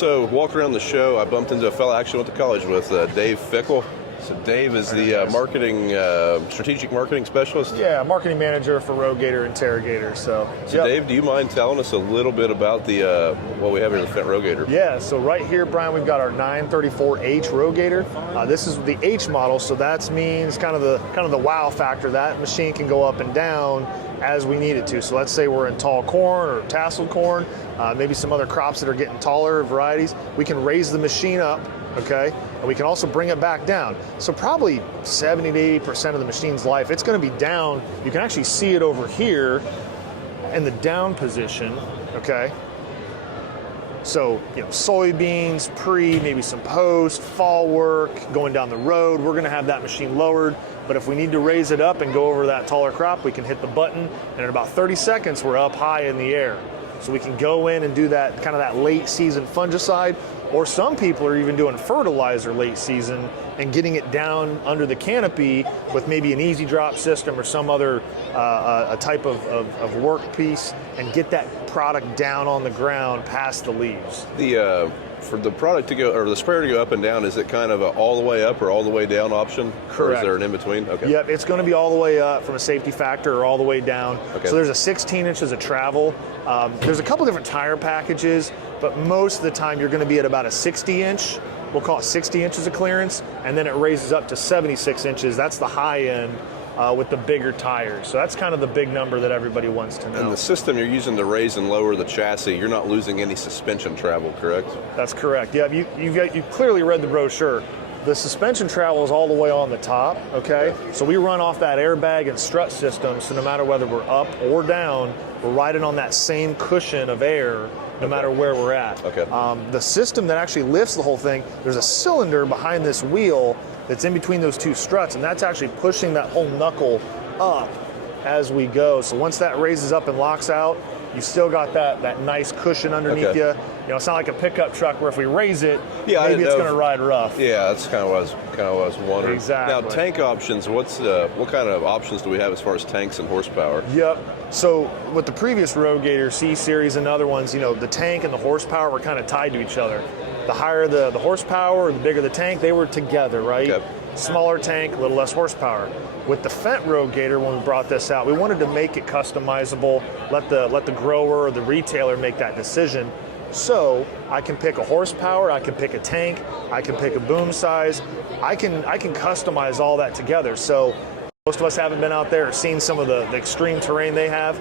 So, walked around the show, I bumped into a fellow I actually went to college with, Dave Fickle. So Dave is the strategic marketing specialist. Yeah, marketing manager for Rogator and Interrogator. So yep. Dave, do you mind telling us a little bit about the what we have here, the Fendt Rogator? Yeah, so right here, Brian, we've got our 934H Rogator. This is the H model, so that means kind of the wow factor. That machine can go up and down as we need it to. So let's say we're in tall corn or tasseled corn, maybe some other crops that are getting taller varieties. We can raise the machine up. Okay, and we can also bring it back down. So probably 70 to 80% of the machine's life, it's going to be down. You can actually see it over here in the down position. Okay, so soybeans, maybe some post, fall work, going down the road. We're going to have that machine lowered. But if we need to raise it up and go over that taller crop, we can hit the button, and in about 30 seconds, we're up high in the air. So we can go in and do that kind of that late season fungicide, or some people are even doing fertilizer late season and getting it down under the canopy with maybe an easy drop system or some other a type of work piece, and get that product down on the ground past the leaves. For the product to go, or the sprayer to go up and down, is it kind of a all the way up or all the way down option? Correct. Or is there an in-between? Okay. Yep, it's going to be all the way up from a safety factor, or all the way down. Okay. So there's a 16 inches of travel. There's a couple different tire packages, but most of the time you're going to be at about a 60 inch. We'll call it 60 inches of clearance, and then it raises up to 76 inches. That's the high end. With the bigger tires. So that's kind of the big number that everybody wants to know. And the system you're using to raise and lower the chassis, you're not losing any suspension travel, correct? That's correct. Yeah, you clearly read the brochure. The suspension travel is all the way on the top, okay? So we run off that airbag and strut system, so no matter whether we're up or down, we're riding on that same cushion of air no matter where we're at. Okay. The system that actually lifts the whole thing, there's a cylinder behind this wheel that's in between those two struts, and that's actually pushing that whole knuckle up as we go. So once that raises up and locks out, you still got that nice cushion underneath you. It's not like a pickup truck where if we raise it, maybe it's going to ride rough. Yeah, that's kind of what I was wondering. Exactly. Now, tank options. What kind of options do we have as far as tanks and horsepower? Yep. So with the previous Rogator C series and other ones, the tank and the horsepower were kind of tied to each other. The higher the horsepower, the bigger the tank, they were together, right? Okay. Smaller tank, a little less horsepower. With the Fendt Rogator, when we brought this out, we wanted to make it customizable, let the grower or the retailer make that decision. So I can pick a horsepower, I can pick a tank, I can pick a boom size, I can customize all that together. So most of us haven't been out there or seen some of the extreme terrain they have.